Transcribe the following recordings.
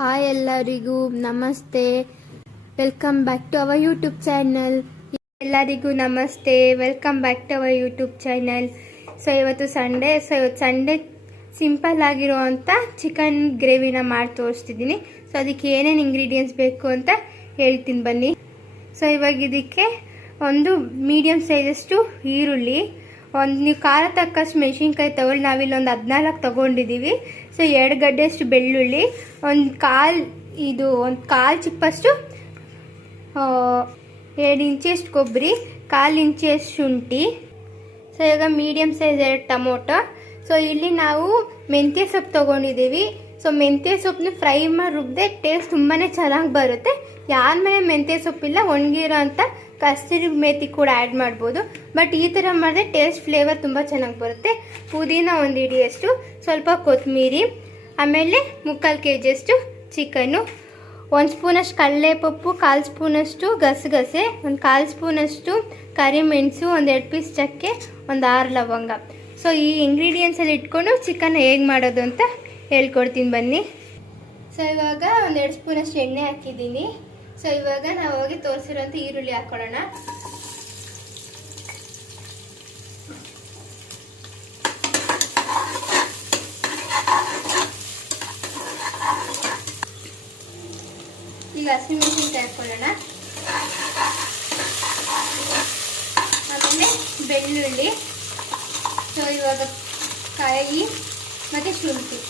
Hi ಎಲ್ಲರಿಗೂ ನಮಸ್ತೆ, welcome back to our YouTube channel. ಎಲ್ಲರಿಗೂ ನಮಸ್ತೆ, welcome back to our YouTube channel. So ಇವತ್ತು ಸಂಡೇ ಸಿಂಪಲ್ ಆಗಿರುವಂಥ ಚಿಕನ್ ಗ್ರೇವಿನ ಮಾಡಿ ತೋರಿಸ್ತಿದ್ದೀನಿ. ಸೊ ಅದಕ್ಕೆ ಏನೇನು ಇಂಗ್ರೀಡಿಯೆಂಟ್ಸ್ ಬೇಕು ಅಂತ ಹೇಳ್ತೀನಿ ಬನ್ನಿ. ಸೊ ಇವಾಗ ಇದಕ್ಕೆ ಒಂದು ಮೀಡಿಯಮ್ ಸೈಜಷ್ಟು ಈರುಳ್ಳಿ, ನೀವು ಖಾರ ತಕ್ಕಷ್ಟು ಮೆಣಸಿನ್ಕಾಯಿ ತಗೊಳ್ಳಿ. ನಾವಿಲ್ಲೊಂದು 14 ತೊಗೊಂಡಿದ್ದೀವಿ. ಸೊ 2 ಗಡ್ಡೆಯಷ್ಟು ಬೆಳ್ಳುಳ್ಳಿ, ಒಂದು ಕಾಲು ಚಿಪ್ಪಷ್ಟು 2 ಇಂಚಷ್ಟು ಕೊಬ್ಬರಿ, 1/4 ಇಂಚಷ್ಟು ಶುಂಠಿ. ಸೊ ಇವಾಗ ಮೀಡಿಯಮ್ ಸೈಜ್ 2 ಟೊಮೊಟೊ. ಸೊ ಇಲ್ಲಿ ನಾವು ಮೆಂತ್ಯ ಸೊಪ್ಪು ತೊಗೊಂಡಿದ್ದೀವಿ. ಸೊ ಮೆಂತ್ಯ ಸೊಪ್ಪನ್ನ ಫ್ರೈ ಮಾಡಿ ರುಬ್ಬಿದೆ ಟೇಸ್ಟ್ ತುಂಬಾ ಚೆನ್ನಾಗಿ ಬರುತ್ತೆ. ಯಾರ ಮೇಲೆ ಮೆಂತ್ಯ ಸೊಪ್ಪಿಲ್ಲ, ಒಣಗಿರೋ ಅಂತ ಕಸ್ತೂರಿ ಮೇಥಿ ಕೂಡ ಆ್ಯಡ್ ಮಾಡ್ಬೋದು. ಬಟ್ ಈ ಥರ ಮಾಡಿದ್ರೆ ಟೇಸ್ಟ್ ಫ್ಲೇವರ್ ತುಂಬ ಚೆನ್ನಾಗಿ ಬರುತ್ತೆ. ಪುದೀನ 1 ಹಿಡಿಯಷ್ಟು, ಸ್ವಲ್ಪ ಕೊತ್ತಂಬರಿ, ಆಮೇಲೆ 3/4 kg ಚಿಕನ್ನು, 1 ಸ್ಪೂನಷ್ಟು ಕಡಲೆಪಪ್ಪು, 1/4 ಸ್ಪೂನಷ್ಟು ಗಸಗಸೆ, 1/4 ಸ್ಪೂನಷ್ಟು ಕರಿಮೆಣಸು, 2 ಪೀಸ್ ಚಕ್ಕೆ, 6 ಲವಂಗ. ಸೊ ಈ ಇಂಗ್ರೀಡಿಯೆಂಟ್ಸಲ್ಲಿ ಇಟ್ಕೊಂಡು ಚಿಕನ್ ಹೇಗೆ ಮಾಡೋದು ಅಂತ ಹೇಳ್ಕೊಡ್ತೀನಿ ಬನ್ನಿ. ಸೊ ಇವಾಗ 2 ಸ್ಪೂನಷ್ಟು ಎಣ್ಣೆ ಹಾಕಿದ್ದೀನಿ. ಸೊ ಇವಾಗ ನಾವು ಹೋಗಿ ತೋರಿಸಿರೋಂಥ ಈರುಳ್ಳಿ ಹಾಕೊಳ್ಳೋಣ. ಈಗ ಹಸಿಮೆಣಸಿನಕಾಯಿ ಹಾಕೊಳ್ಳೋಣ. ಆಮೇಲೆ ಬೆಳ್ಳುಳ್ಳಿ, ಸೊ ಇವಾಗ ಕಾಯಿ ಮತ್ತು ಶುಂಠಿ.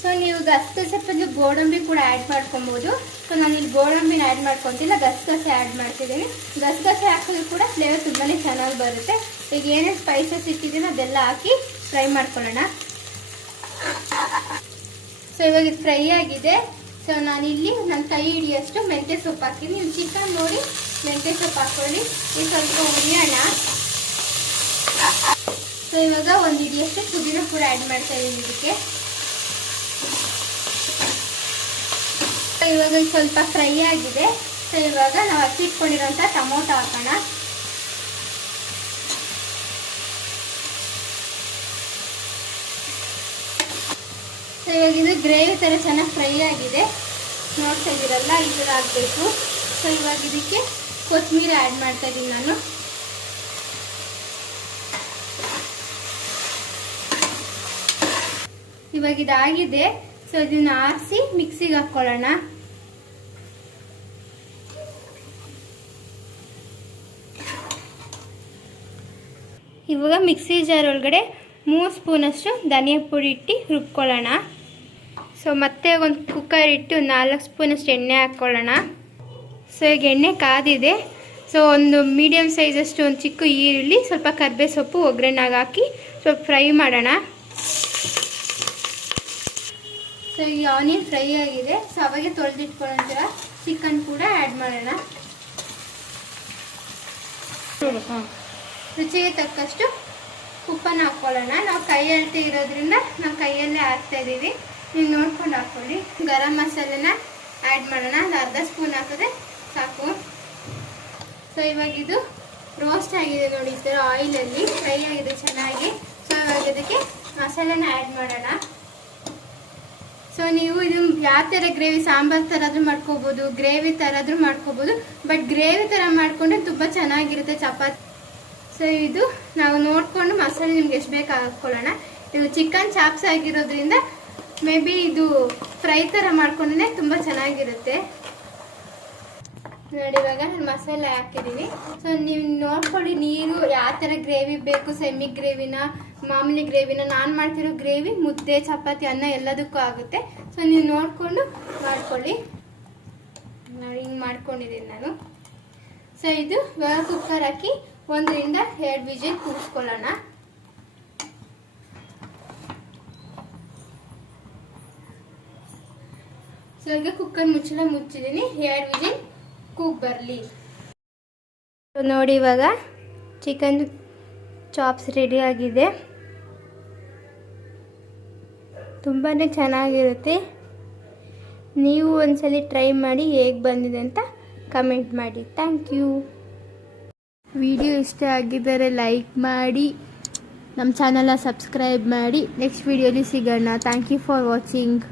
ಸೊ ನೀವು ಗಸಗಸೆ ಬದಲು ಗೋಡಂಬಿ ಕೂಡ ಆ್ಯಡ್ ಮಾಡ್ಕೊಬೋದು. ಸೊ ನಾನು ಇಲ್ಲಿ ಗೋಡಂಬಿನ ಆ್ಯಡ್ ಮಾಡ್ಕೊತಿಲ್ಲ, ಗಸಗಸೆ ಆ್ಯಡ್ ಮಾಡ್ತಿದ್ದೀನಿ. ಗಸಗಸೆ ಹಾಕಿದ್ರು ಕೂಡ ಫ್ಲೇವರ್ ತುಂಬಾ ಚೆನ್ನಾಗಿ ಬರುತ್ತೆ. ಈಗ ಏನೇನು ಸ್ಪೈಸಸ್ ಇಟ್ಟಿದ್ದೀನಿ ಅದೆಲ್ಲ ಹಾಕಿ ಫ್ರೈ ಮಾಡ್ಕೊಳ್ಳೋಣ. ಸೊ ಇವಾಗ ಇದು ಫ್ರೈ ಆಗಿದೆ. ಸೊ ನಾನಿಲ್ಲಿ ನನ್ನ ಕೈ ಹಿಡಿಯಷ್ಟು ಮೆಂತ್ಯ ಸೊಪ್ಪು ಹಾಕಿದ್ದೀನಿ. ನೀವು ಚಿಕನ್ ನೋಡಿ ಮೆಂತ್ಯ ಸೊಪ್ಪು ಹಾಕ್ಕೊಳ್ಳಿ. ಇದು ಸ್ವಲ್ಪ ಹುರಿಯೋಣ. ಸೊ ಇವಾಗ 1 ಹಿಡಿಯಷ್ಟು ಪುದೀನ ಕೂಡ ಆ್ಯಡ್ ಮಾಡ್ತಾ ಇದ್ದೀನಿ ಇದಕ್ಕೆ. ಇವಾಗ ಸ್ವಲ್ಪ ಫ್ರೈ ಆಗಿದೆ. ಸೊ ಇವಾಗ ನಾವು ಹಚ್ಚಿಟ್ಕೊಂಡಿರೋಂಥ ಟೊಮೊಟೊ ಹಾಕೋಣ. ಸೊ ಇವಾಗ ಇದು ಗ್ರೇವಿ ಥರ ಚೆನ್ನಾಗಿ ಫ್ರೈ ಆಗಿದೆ, ನೋಡ್ತಾ ಇದ್ದೀರಲ್ಲ, ಈ ಥರ ಆಗಬೇಕು. ಸೊ ಇವಾಗ ಇದಕ್ಕೆ ಕೊತ್ತಂಬರಿ ಆ್ಯಡ್ ಮಾಡ್ತಾ ಇದ್ದೀನಿ ನಾನು. ಇವಾಗ ಇದಾಗಿದೆ. ಸೊ ಇದನ್ನ ಆರಿಸಿ ಮಿಕ್ಸಿಗೆ ಹಾಕ್ಕೊಳ್ಳೋಣ. ಇವಾಗ ಮಿಕ್ಸಿ ಜಾರ್ ಒಳಗಡೆ 3 ಸ್ಪೂನಷ್ಟು ಧನಿಯಾ ಪುಡಿ ಇಟ್ಟು ರುಬ್ಕೊಳ್ಳೋಣ. ಸೊ ಮತ್ತೆ ಒಂದು ಕುಕ್ಕರ್ ಇಟ್ಟು 4 ಸ್ಪೂನಷ್ಟು ಎಣ್ಣೆ ಹಾಕ್ಕೊಳ್ಳೋಣ. ಸೊ ಈಗ ಎಣ್ಣೆ ಕಾದಿದೆ. ಸೊ ಒಂದು ಮೀಡಿಯಮ್ ಸೈಜಷ್ಟು ಒಂದು ಚಿಕ್ಕ ಈರುಳ್ಳಿ, ಸ್ವಲ್ಪ ಕರಿಬೇವು ಸೊಪ್ಪು ಒಗ್ಗರಣೆಗೆ ಹಾಕಿ ಸ್ವಲ್ಪ ಫ್ರೈ ಮಾಡೋಣ. ಸೊ ಈ ಆನಿಯನ್ ಫ್ರೈ ಆಗಿದೆ. ಸೊ ಅವಾಗೆ ತೊಳೆದಿಟ್ಕೊಳ್ಳೋಂಥ ಚಿಕನ್ ಕೂಡ ಆ್ಯಡ್ ಮಾಡೋಣ. ರುಚಿಗೆ ತಕ್ಕಷ್ಟು ಉಪ್ಪನ್ನು ಹಾಕ್ಕೊಳ್ಳೋಣ. ನಾವು ಕೈ ಅಳತೆ ಇರೋದ್ರಿಂದ ನಾವು ಕೈಯಲ್ಲೇ ಹಾಕ್ತಾ ಇದ್ದೀವಿ, ನೀವು ನೋಡ್ಕೊಂಡು ಹಾಕ್ಕೊಳ್ಳಿ. ಗರಂ ಮಸಾಲೆನ ಆ್ಯಡ್ ಮಾಡೋಣ. ಒಂದು 1/2 ಸ್ಪೂನ್ ಹಾಕಿದ್ರೆ ಸಾಕು. ಸೊ ಇವಾಗ ಇದು ರೋಸ್ಟ್ ಆಗಿದೆ ನೋಡಿ, ಈ ಥರ ಆಯಿಲಲ್ಲಿ ಫ್ರೈ ಆಗಿದೆ ಚೆನ್ನಾಗಿ. ಸೊ ಇವಾಗ ಇದಕ್ಕೆ ಮಸಾಲೆನ ಆ್ಯಡ್ ಮಾಡೋಣ. ಸೊ ನೀವು ಇದು ಯಾವ ಥರ ಗ್ರೇವಿ, ಸಾಂಬಾರು ಥರ ಆದರೂ ಮಾಡ್ಕೋಬೋದು, ಗ್ರೇವಿ ಥರ ಆದರೂ ಮಾಡ್ಕೋಬೋದು. ಬಟ್ ಗ್ರೇವಿ ಥರ ಮಾಡಿಕೊಂಡ್ರೆ ತುಂಬ ಚೆನ್ನಾಗಿರುತ್ತೆ ಚಪಾತಿ. ಸೊ ಇದು ನಾವು ನೋಡಿಕೊಂಡು ಮಸಾಲೆ ನಿಮ್ಗೆ ಎಷ್ಟು ಬೇಕು ಹಾಕ್ಕೊಳ್ಳೋಣ. ಇದು ಚಿಕನ್ ಚಾಪ್ಸ್ ಆಗಿರೋದ್ರಿಂದ ಮೇ ಬಿ ಇದು ಫ್ರೈ ಥರ ಮಾಡ್ಕೊಂಡ್ರೆ ತುಂಬ ಚೆನ್ನಾಗಿರುತ್ತೆ ನೋಡಿ. ಇವಾಗ ನಾನು ಮಸಾಲೆ ಹಾಕಿದ್ದೀನಿ. ಸೊ ನೀವು ನೋಡ್ಕೊಳ್ಳಿ, ನೀರು ಯಾವ ಥರ ಗ್ರೇವಿ ಬೇಕು, ಸೆಮಿ ಗ್ರೇವಿನ, ಮಾಮೂಲಿ ಗ್ರೇವಿನ. ನಾನು ಮಾಡ್ತಿರೋ ಗ್ರೇವಿ ಮುದ್ದೆ, ಚಪಾತಿ, ಅನ್ನ ಎಲ್ಲದಕ್ಕೂ ಆಗುತ್ತೆ. ಸೊ ನೀವು ನೋಡಿಕೊಂಡು ಮಾಡ್ಕೊಳ್ಳಿ. ನೋಡಿ ಹಿಂಗೆ ಮಾಡ್ಕೊಂಡಿದ್ದೀನಿ ನಾನು. ಸೊ ಇದು ಇವಾಗ ಕುಕ್ಕರ್ ಹಾಕಿ 1 ರಿಂದ 2 ವಿಜಿಲ್ ಕೂಗಿಸ್ಕೊಳ್ಳೋಣ. ಸೊ ಈಗ ಕುಕ್ಕರ್ ಮುಚ್ಚಿದ್ದೀನಿ, 2 ವಿಜಿಲ್ ಕೂಗ್ ಬರಲಿ. ನೋಡಿ ಇವಾಗ ಚಿಕನ್ ಚಾಪ್ಸ್ ರೆಡಿ ಆಗಿದೆ. ತುಂಬಾ ಚೆನ್ನಾಗಿರುತ್ತೆ. ನೀವು ಒಂದ್ಸಲಿ ಟ್ರೈ ಮಾಡಿ ಹೇಗೆ ಬಂದಿದೆ ಅಂತ ಕಮೆಂಟ್ ಮಾಡಿ. Thank you. ವಿಡಿಯೋ ಇಷ್ಟ ಆಗಿದ್ದರೆ ಲೈಕ್ ಮಾಡಿ, ನಮ್ಮ ಚಾನಲ್ನ ಸಬ್ಸ್ಕ್ರೈಬ್ ಮಾಡಿ. ನೆಕ್ಸ್ಟ್ ವಿಡಿಯೋಲಿ ಸಿಗೋಣ. Thank you for watching.